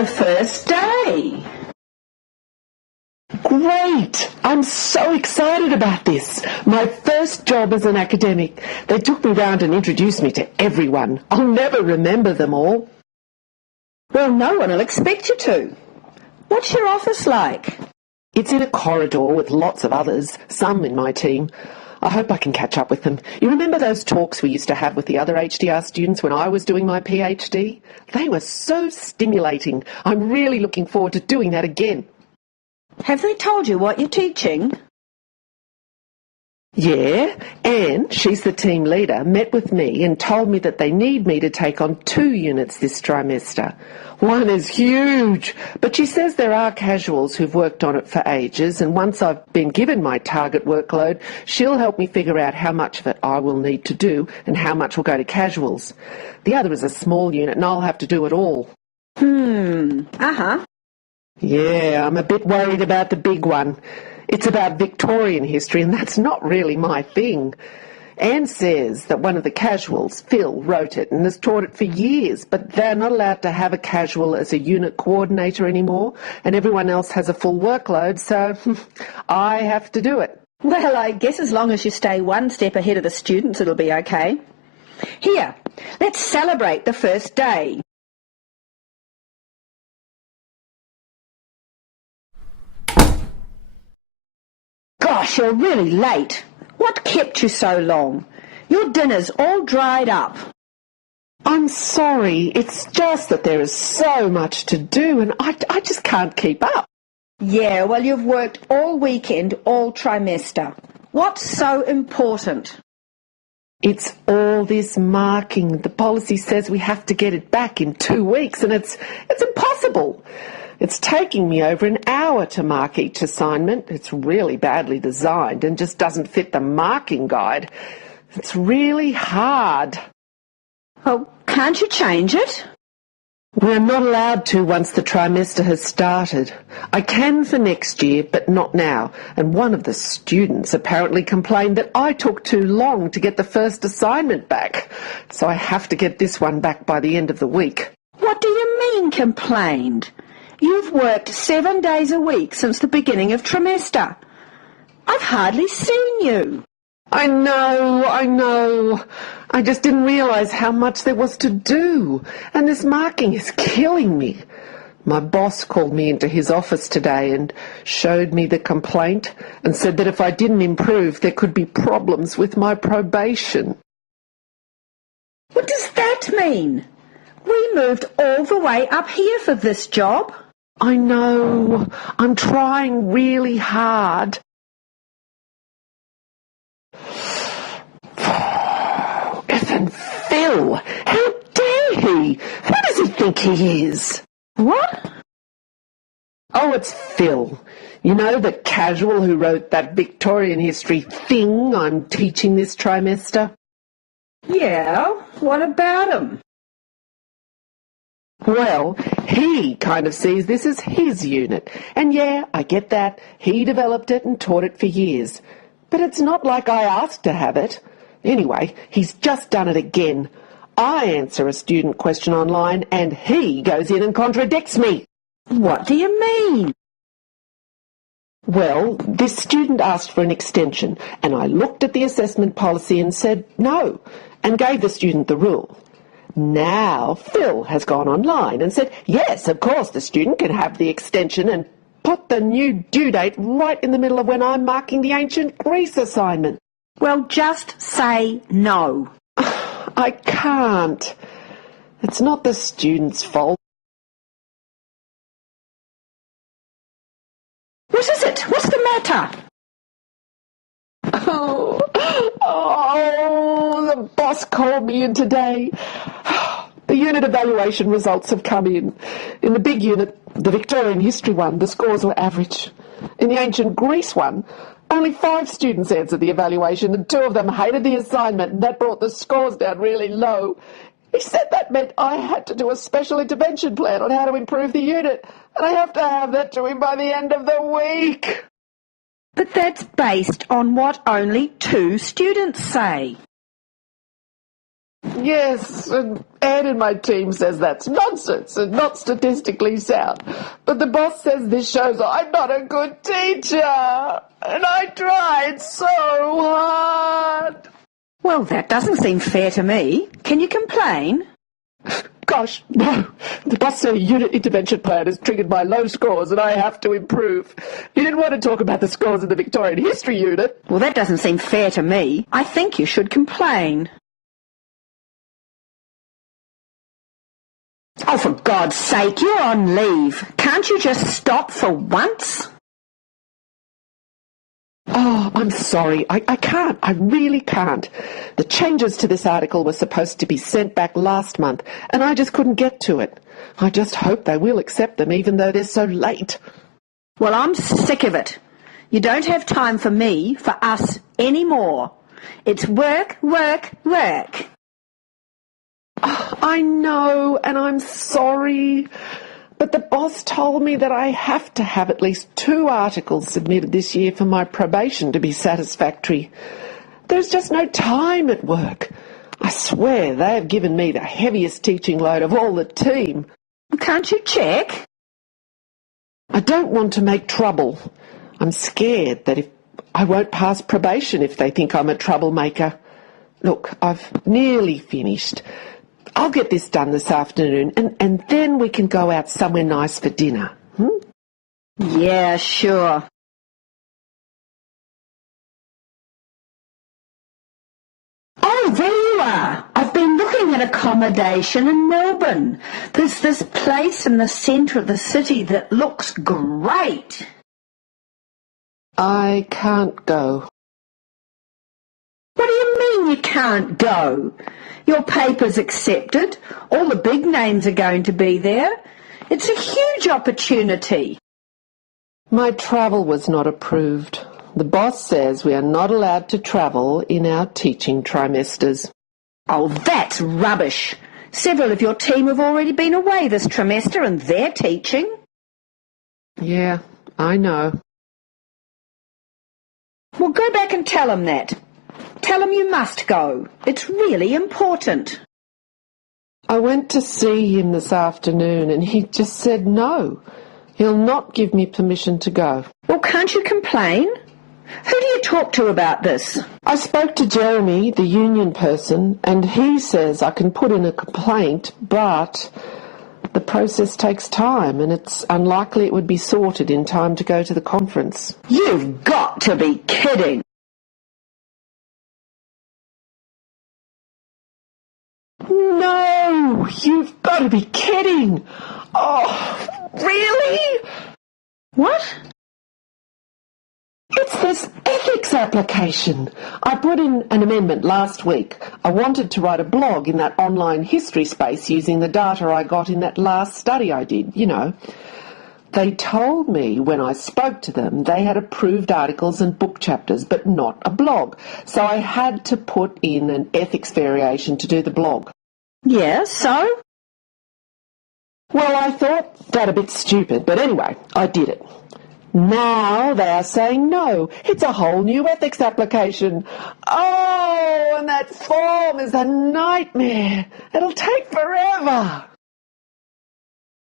the first day. Great! I'm so excited about this. My first job as an academic. They took me round and introduced me to everyone. I'll never remember them all. Well, no one will expect you to. What's your office like? It's in a corridor with lots of others, some in my team. I hope I can catch up with them. You remember those talks we used to have with the other HDR students when I was doing my PhD? They were so stimulating. I'm really looking forward to doing that again. Have they told you what you're teaching? Yeah, Anne, she's the team leader, met with me and told me that they need me to take on 2 units this trimester. One is huge, but she says there are casuals who've worked on it for ages, and once I've been given my target workload, she'll help me figure out how much of it I will need to do and how much will go to casuals. The other is a small unit and I'll have to do it all. Yeah, I'm a bit worried about the big one. It's about Victorian history, and that's not really my thing. Anne says that one of the casuals, Phil, wrote it and has taught it for years, but they're not allowed to have a casual as a unit coordinator anymore, and everyone else has a full workload, so I have to do it. Well, I guess as long as you stay one step ahead of the students, it'll be okay. Here, let's celebrate the first day. Gosh, you're really late. What kept you so long? Your dinner's all dried up. I'm sorry, it's just that there is so much to do and I just can't keep up. Yeah, well, you've worked all weekend, all trimester. What's so important? It's all this marking. The policy says we have to get it back in 2 weeks, and it's impossible. It's taking me over an hour to mark each assignment. It's really badly designed and just doesn't fit the marking guide. It's really hard. Oh, can't you change it? We're not allowed to once the trimester has started. I can for next year, but not now. And one of the students apparently complained that I took too long to get the first assignment back. So I have to get this one back by the end of the week. What do you mean, complained? You've worked 7 days a week since the beginning of trimester. I've hardly seen you. I know. I just didn't realise how much there was to do, and this marking is killing me. My boss called me into his office today and showed me the complaint and said that if I didn't improve, there could be problems with my probation. What does that mean? We moved all the way up here for this job. I know. I'm trying really hard. Effing Phil! How dare he? Who does he think he is? What? Oh, it's Phil. You know, the casual who wrote that Victorian history thing I'm teaching this trimester? Yeah, what about him? Well, he kind of sees this as his unit. And yeah, I get that. He developed it and taught it for years. But it's not like I asked to have it. Anyway, he's just done it again. I answer a student question online and he goes in and contradicts me. What do you mean? Well, this student asked for an extension and I looked at the assessment policy and said no and gave the student the rule. Now Phil has gone online and said, yes, of course, the student can have the extension and put the new due date right in the middle of when I'm marking the ancient Greece assignment. Well, just say no. I can't. It's not the student's fault. What is it? What's the matter? The boss called me in today. The unit evaluation results have come in. In the big unit, the Victorian history one, the scores were average. In the ancient Greece one, only 5 students answered the evaluation and 2 of them hated the assignment, and that brought the scores down really low. He said that meant I had to do a special intervention plan on how to improve the unit, and I have to have that to him by the end of the week. But that's based on what only 2 students say. Yes, and Ed in my team says that's nonsense and not statistically sound. But the boss says this shows I'm not a good teacher. And I tried so hard. Well, that doesn't seem fair to me. Can you complain? Gosh, no. The boss said a unit intervention plan has triggered my low scores and I have to improve. He didn't want to talk about the scores in the Victorian history unit. Well, that doesn't seem fair to me. I think you should complain. Oh, for God's sake, you're on leave. Can't you just stop for once? Oh, I'm sorry. I can't. I really can't. The changes to this article were supposed to be sent back last month, and I just couldn't get to it. I just hope they will accept them, even though they're so late. Well, I'm sick of it. You don't have time for me, for us, anymore. It's work, work, work. Oh, I know, and I'm sorry. But the boss told me that I have to have at least 2 articles submitted this year for my probation to be satisfactory. There's just no time at work. I swear they have given me the heaviest teaching load of all the team. Can't you check? I don't want to make trouble. I'm scared that if I won't pass probation if they think I'm a troublemaker. Look, I've nearly finished. I'll get this done this afternoon and then we can go out somewhere nice for dinner. Yeah, sure. Oh, there you are. I've been looking at accommodation in Melbourne. There's this place in the centre of the city that looks great. I can't go. What do you mean you can't go? Your paper's accepted. All the big names are going to be there. It's a huge opportunity. My travel was not approved. The boss says we are not allowed to travel in our teaching trimesters. Oh, that's rubbish. Several of your team have already been away this trimester and they're teaching. Yeah, I know. Well, go back and tell them that. Tell them you must go. It's really important. I went to see him this afternoon and he just said no. He'll not give me permission to go. Well, can't you complain? Who do you talk to about this? I spoke to Jeremy, the union person, and he says I can put in a complaint, but the process takes time and it's unlikely it would be sorted in time to go to the conference. You've got to be kidding. No, you've got to be kidding. Oh, really? What? It's this ethics application. I put in an amendment last week. I wanted to write a blog in that online history space using the data I got in that last study I did, you know. They told me when I spoke to them they had approved articles and book chapters, but not a blog. So I had to put in an ethics variation to do the blog. Yeah, so? Well, I thought that a bit stupid, but anyway, I did it. Now they are saying no. It's a whole new ethics application. Oh, and that form is a nightmare. It'll take forever.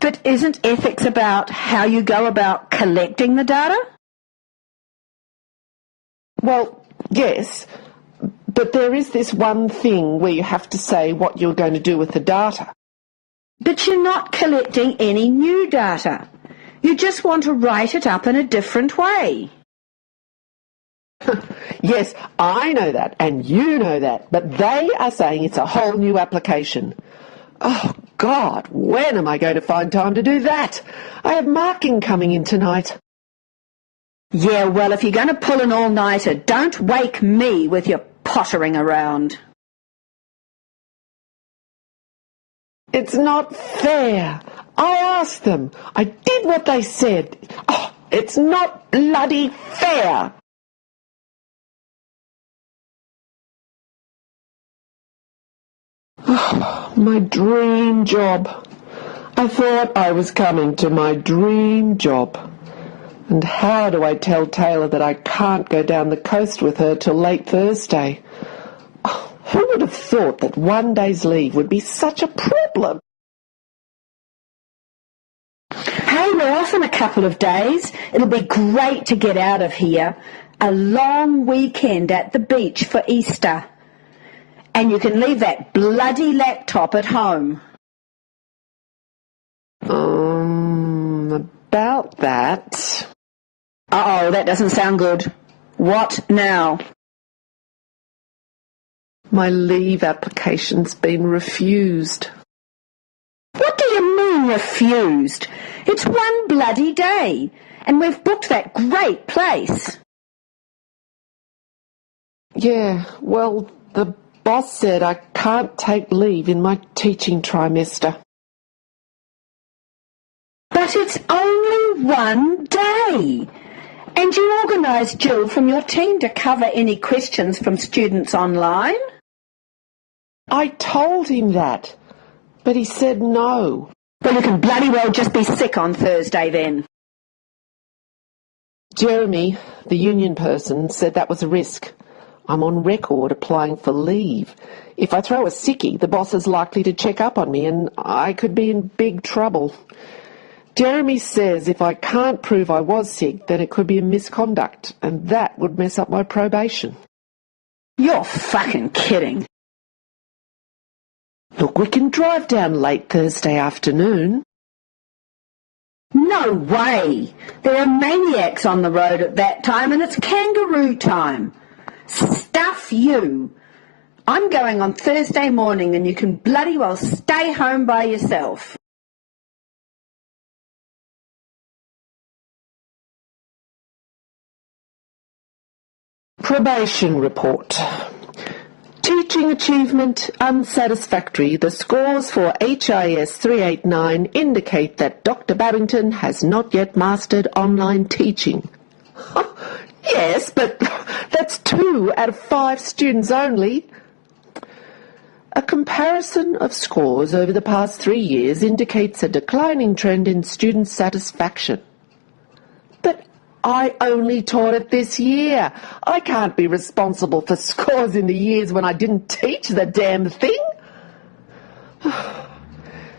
But isn't ethics about how you go about collecting the data? Well, yes, but there is this one thing where you have to say what you're going to do with the data. But you're not collecting any new data. You just want to write it up in a different way. Yes, I know that, and you know that, but they are saying it's a whole new application. Oh, God, when am I going to find time to do that? I have marking coming in tonight. Yeah, well, if you're going to pull an all-nighter, don't wake me with your pottering around. It's not fair. I asked them. I did what they said. Oh, it's not bloody fair. Oh, my dream job. I thought I was coming to my dream job. And how do I tell Taylor that I can't go down the coast with her till late Thursday? Oh, Who would have thought that one day's leave would be such a problem? Hey, we're off in a couple of days. It'll be great to get out of here. A long weekend at the beach for Easter. And you can leave that bloody laptop at home. About that. Uh-oh, that doesn't sound good. What now? My leave application's been refused. What do you mean refused? It's one bloody day, and we've booked that great place. Yeah, well, the boss said I can't take leave in my teaching trimester. But it's only one day. And you organised Jill from your team to cover any questions from students online? I told him that, but he said no. Well, you can bloody well just be sick on Thursday then. Jeremy, the union person, said that was a risk. I'm on record applying for leave. If I throw a sickie, the boss is likely to check up on me and I could be in big trouble. Jeremy says if I can't prove I was sick, then it could be a misconduct, and that would mess up my probation. You're fucking kidding. Look, we can drive down late Thursday afternoon. No way. There are maniacs on the road at that time, and it's kangaroo time. Stuff you. I'm going on Thursday morning, and you can bloody well stay home by yourself. Probation report. Teaching achievement unsatisfactory. The scores for HIS 389 indicate that Dr. Babington has not yet mastered online teaching. Yes, but that's 2 out of 5 students only. A comparison of scores over the past 3 years indicates a declining trend in student satisfaction. But I only taught it this year. I can't be responsible for scores in the years when I didn't teach the damn thing.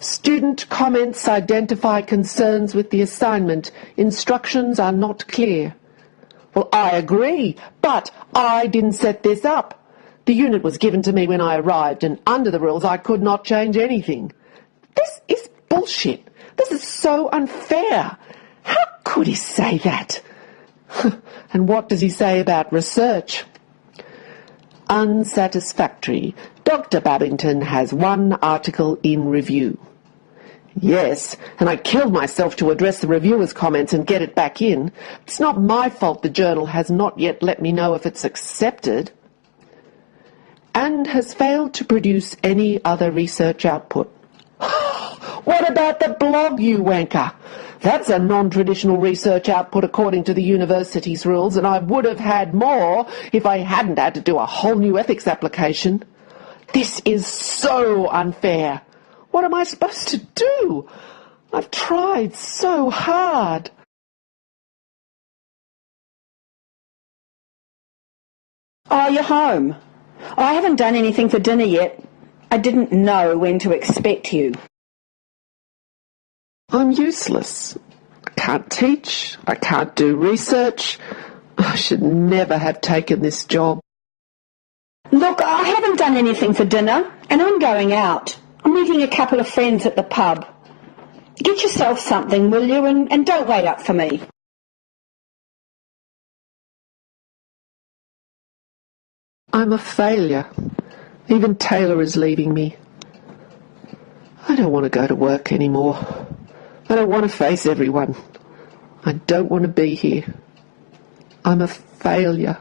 Student comments identify concerns with the assignment. Instructions are not clear. Well, I agree, but I didn't set this up. The unit was given to me when I arrived, and under the rules I could not change anything. This is bullshit. This is so unfair. How could he say that? And what does he say about research? Unsatisfactory. Dr. Babington has 1 article in review. Yes, and I killed myself to address the reviewer's comments and get it back in. It's not my fault the journal has not yet let me know if it's accepted. And has failed to produce any other research output. What about the blog, you wanker? That's a non-traditional research output according to the university's rules, and I would have had more if I hadn't had to do a whole new ethics application. This is so unfair. What am I supposed to do? I've tried so hard. Oh, you're home. I haven't done anything for dinner yet. I didn't know when to expect you. I'm useless. I can't teach. I can't do research. I should never have taken this job. Look, I haven't done anything for dinner, and I'm going out. I'm meeting a couple of friends at the pub. Get yourself something, will you, and don't wait up for me. I'm a failure. Even Taylor is leaving me. I don't want to go to work anymore. I don't want to face everyone. I don't want to be here. I'm a failure.